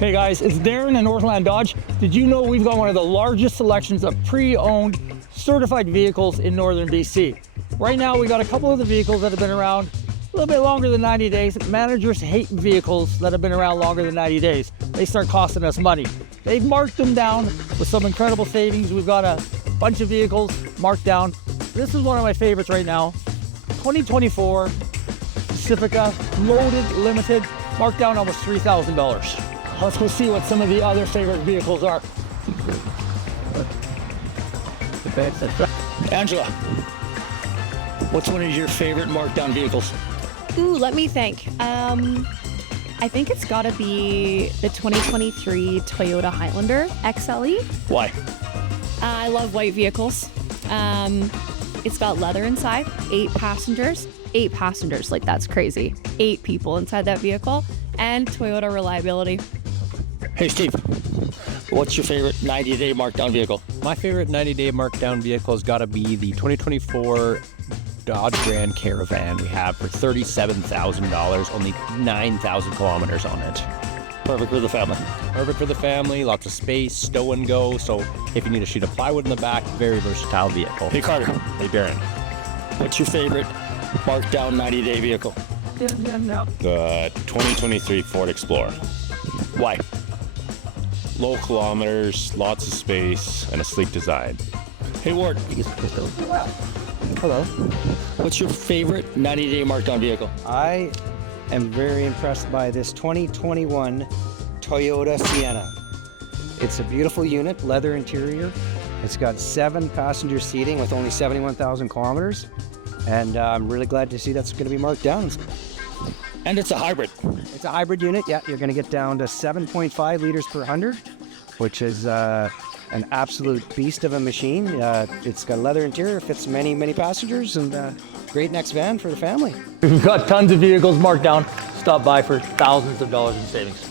Hey guys, it's Darren at Northland Dodge. Did you know we've got one of the largest selections of pre-owned certified vehicles in northern BC? Right now we got a couple of the vehicles that have been around a little bit longer than 90 days. Managers hate vehicles that have been around longer than 90 days. They start costing us money. They've marked them down with some incredible savings. We've got a bunch of vehicles marked down. This is one of my favorites right now. 2024 Pacifica, loaded, limited, marked down almost $3,000. Let's go see what some of the other favorite vehicles are. Angela, what's one of your favorite marked down vehicles? Ooh, let me think. I think it's gotta be the 2023 Toyota Highlander XLE. Why? I love white vehicles. It's got leather inside, 8 passengers, like that's crazy. 8 people inside that vehicle, and Toyota reliability. Hey Steve, what's your favorite 90-day markdown vehicle? My favorite 90-day markdown vehicle has got to be the 2024 Dodge Grand Caravan we have for $37,000, only 9,000 kilometers on it. Perfect for the family. Perfect for the family, lots of space, stow and go, so if you need a sheet of plywood in the back, very versatile vehicle. Hey Carter, Hey Darren, what's your favorite markdown 90-day vehicle? the 2023 Ford Explorer. Why? Low kilometers, lots of space, and a sleek design. Hey Ward, Hello. what's your favorite 90-day markdown vehicle? I am very impressed by this 2021 Toyota Sienna. It's a beautiful unit, leather interior. It's got 7 passenger seating with only 71,000 kilometers. And I'm really glad to see that's going to be marked down. And it's a hybrid. It's a hybrid unit. Yeah, you're going to get down to 7.5 liters per 100, which is an absolute beast of a machine. It's got a leather interior, fits many, many passengers, and great next van for the family. We've got tons of vehicles marked down. Stop by for thousands of dollars in savings.